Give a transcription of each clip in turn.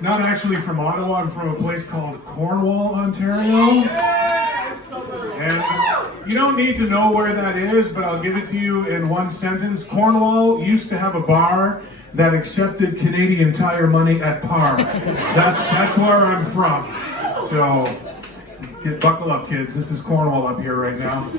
Not actually from Ottawa, I'm from a place called Cornwall, Ontario. And you don't need to know where that is, but I'll give it to you in one sentence. Cornwall used to have a bar that accepted Canadian Tire money at par. That's where I'm from. So, buckle up, kids. This is Cornwall up here right now.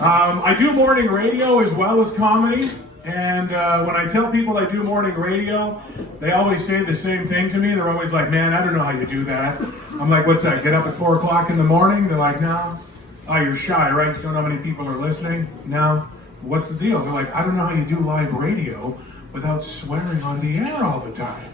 I do morning radio as well as comedy. And when I tell people I do morning radio, they always say the same thing to me. They're always like, man, I don't know how you do that. I'm like, what's that? Get up at 4 o'clock in the morning? They're like, no. Oh, you're shy, right? You don't know how many people are listening? No. What's the deal? They're like, I don't know how you do live radio without swearing on the air all the time.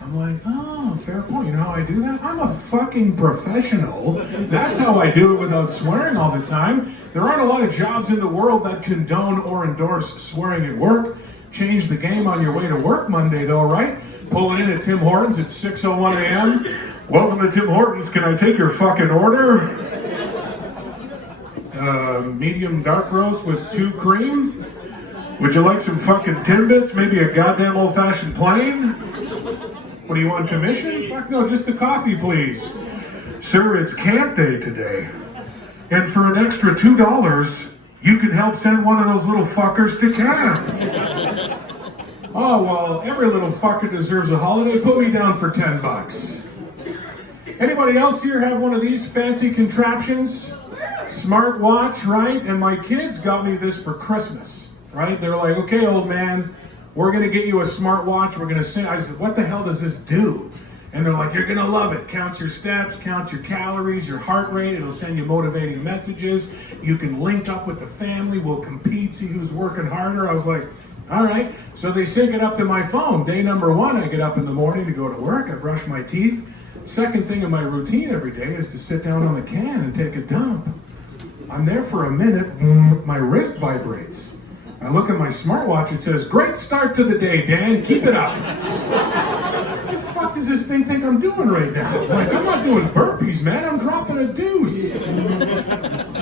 I'm like, oh, fair point. You know how I do that? I'm a fucking professional. That's how I do it without swearing all the time. There aren't a lot of jobs in the world that condone or endorse swearing at work. Change the game on your way to work Monday, though, right? Pull it in at Tim Hortons at 6:01 a.m. Welcome to Tim Hortons. Can I take your fucking order? Medium dark roast with 2 cream. Would you like some fucking Timbits? Maybe a goddamn old-fashioned plain? What do you want, commission? Fuck no, just the coffee, please. Sir, it's camp day today. And for an extra $2, you can help send one of those little fuckers to camp. Oh, well, every little fucker deserves a holiday. Put me down for $10. Anybody else here have one of these fancy contraptions? Smart watch, right? And my kids got me this for Christmas, right? They're like, okay, old man, we're going to get you a smart watch. We're going to sing. I said, what the hell does this do? And they're like, you're going to love it. Counts your steps, counts your calories, your heart rate. It'll send you motivating messages. You can link up with the family. We'll compete, see who's working harder. I was like, all right. So they sync it up to my phone. Day number 1, I get up in the morning to go to work. I brush my teeth. Second thing in my routine every day is to sit down on the can and take a dump. I'm there for a minute. My wrist vibrates. I look at my smartwatch. It says, great start to the day, Dan. Keep it up. What the fuck does this thing think I'm doing right now? Like, I'm not doing burpees, man. I'm dropping a deuce.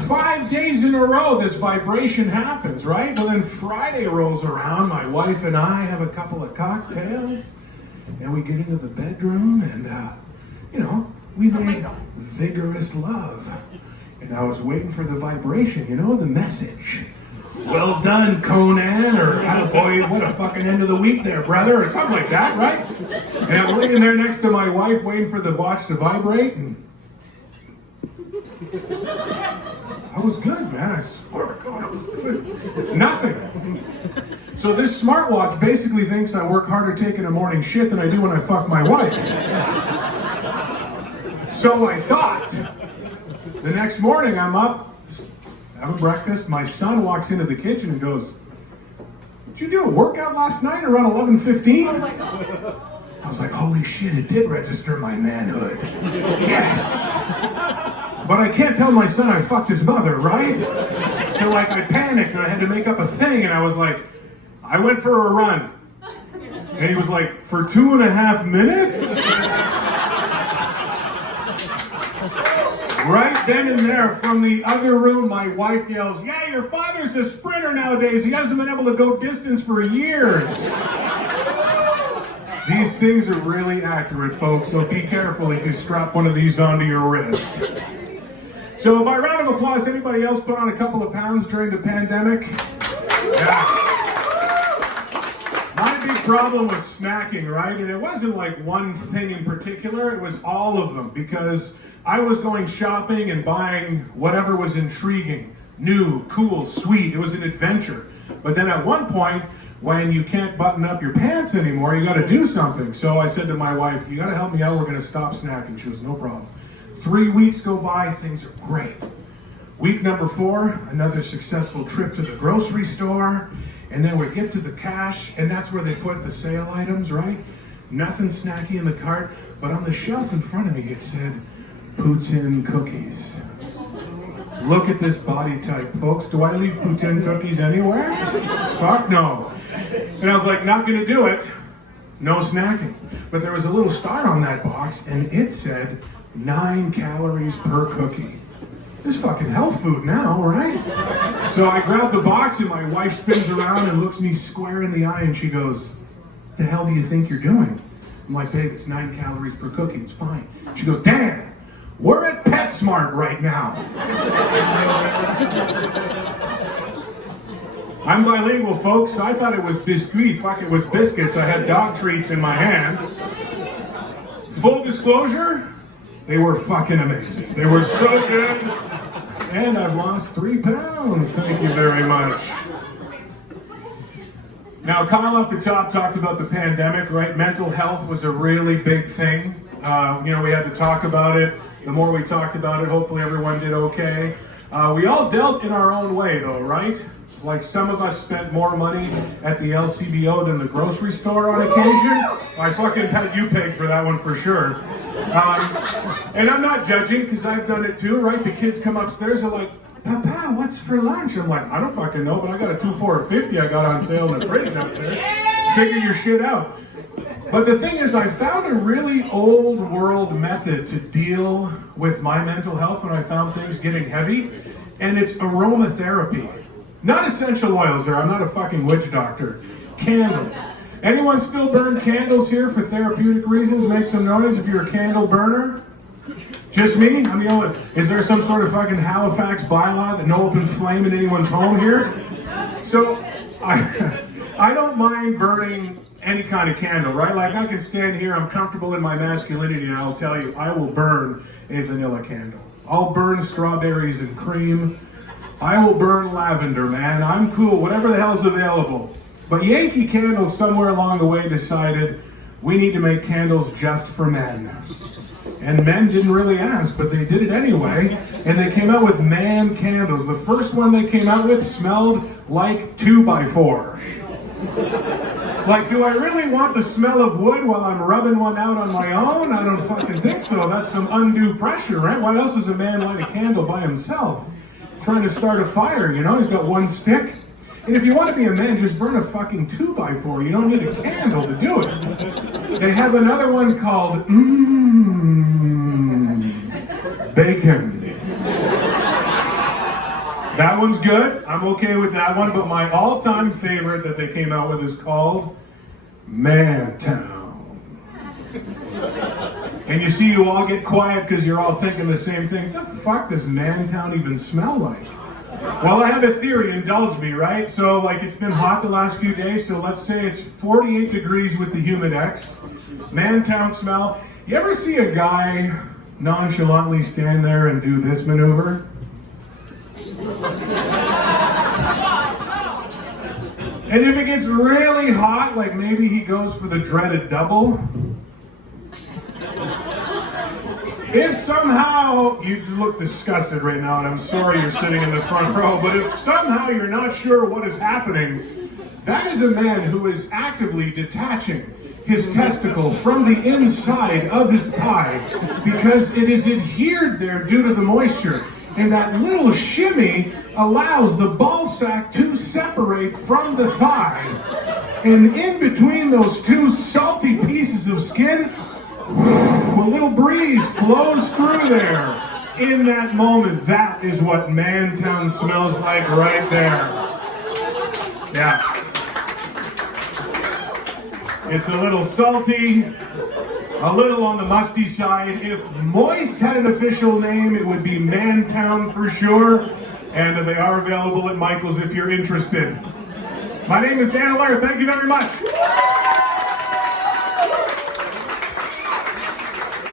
5 days in a row, this vibration happens, right? Well, then Friday rolls around. My wife and I have a couple of cocktails. And we get into the bedroom and, we made vigorous love. And I was waiting for the vibration, the message. Well done, Conan, or attaboy, what a fucking end of the week there, brother, or something like that, right? And I'm laying there next to my wife waiting for the watch to vibrate, and I was good, man. I swear to God, I was good. Nothing. So this smartwatch basically thinks I work harder taking a morning shit than I do when I fuck my wife. So I thought. The next morning, I'm up, having breakfast. My son walks into the kitchen and goes, did you do a workout last night around 11:15? Oh my God. I was like, holy shit, it did register my manhood. Yes. But I can't tell my son I fucked his mother, right? So I panicked and I had to make up a thing, and I was like, I went for a run. And he was like, for 2.5 minutes? Right then and there, from the other room, my wife yells, yeah, your father's a sprinter nowadays. He hasn't been able to go distance for years. These things are really accurate, folks, so be careful if you strap one of these onto your wrist. So by round of applause, anybody else put on a couple of pounds during the pandemic? Yeah. My big problem was snacking, right? And it wasn't like one thing in particular, it was all of them, because I was going shopping and buying whatever was intriguing, new, cool, sweet. It was an adventure. But then at one point, when you can't button up your pants anymore, you got to do something. So I said to my wife, you got to help me out. We're going to stop snacking. She was, no problem. 3 weeks go by. Things are great. Week number 4, another successful trip to the grocery store. And then we get to the cash, and that's where they put the sale items, right? Nothing snacky in the cart. But on the shelf in front of me, it said, Poutine cookies. Look at this body type, folks. Do I leave poutine cookies anywhere? Fuck no. And I was like, not gonna do it. No snacking. But there was a little star on that box, and it said 9 calories per cookie. This is fucking health food now, right? So I grab the box, and my wife spins around and looks me square in the eye, and she goes, the hell do you think you're doing? I'm like, babe, it's 9 calories per cookie, it's fine. She goes, Dan, we're at PetSmart right now. I'm bilingual, folks, so I thought it was biscuit. Fuck, it was biscuits. I had dog treats in my hand. Full disclosure, they were fucking amazing. They were so good. And I've lost 3 pounds. Thank you very much. Now, Kyle off the top talked about the pandemic, right? Mental health was a really big thing. We had to talk about it. The more we talked about it, hopefully everyone did okay. We all dealt in our own way, though, right? Like, some of us spent more money at the LCBO than the grocery store on occasion. I fucking had you paid for that one for sure. And I'm not judging, because I've done it too, right? The kids come upstairs, they're like, Papa, what's for lunch? I'm like, I don't fucking know, but I got a 2 for $50 I got on sale in the fridge downstairs. Figure your shit out. But the thing is, I found a really old world method to deal with my mental health when I found things getting heavy, and it's aromatherapy. Not essential oils there, I'm not a fucking witch doctor. Candles. Anyone still burn candles here for therapeutic reasons? Make some noise if you're a candle burner. Just me? I'm the only. Is there some sort of fucking Halifax bylaw that no open flame in anyone's home here? So, I don't mind burning any kind of candle, right? Like, I can stand here, I'm comfortable in my masculinity, and I'll tell you, I will burn a vanilla candle. I'll burn strawberries and cream. I will burn lavender, man. I'm cool, whatever the hell's available. But Yankee Candles somewhere along the way decided we need to make candles just for men. And men didn't really ask, but they did it anyway. And they came out with man candles. The first one they came out with smelled like 2x4. Like, do I really want the smell of wood while I'm rubbing one out on my own? I don't fucking think so. That's some undue pressure, right? Why else does a man light a candle by himself? Trying to start a fire, you know? He's got one stick. And if you want to be a man, just burn a fucking 2x4. You don't need a candle to do it. They have another one called bacon. That one's good. I'm okay with that one. But my all-time favorite that they came out with is called Mantown. And you see, you all get quiet because you're all thinking the same thing. What the fuck does Mantown even smell like? Well, I have a theory, indulge me, right? So, like, it's been hot the last few days, so let's say it's 48 degrees with the Humidex. Mantown smell. You ever see a guy nonchalantly stand there and do this maneuver? And if it gets really hot, like maybe he goes for the dreaded double. If somehow, you look disgusted right now, and I'm sorry you're sitting in the front row, but if somehow you're not sure what is happening, that is a man who is actively detaching his testicle from the inside of his thigh because it is adhered there due to the moisture. And that little shimmy allows the ball sack to separate from the thigh. And in between those two salty pieces of skin, a little breeze flows through there. In that moment, that is what Mantown smells like right there. Yeah. It's a little salty, a little on the musty side. If moist had an official name, it would be Mantown for sure. And they are available at Michael's if you're interested. My name is Dan Allaire. Thank you very much.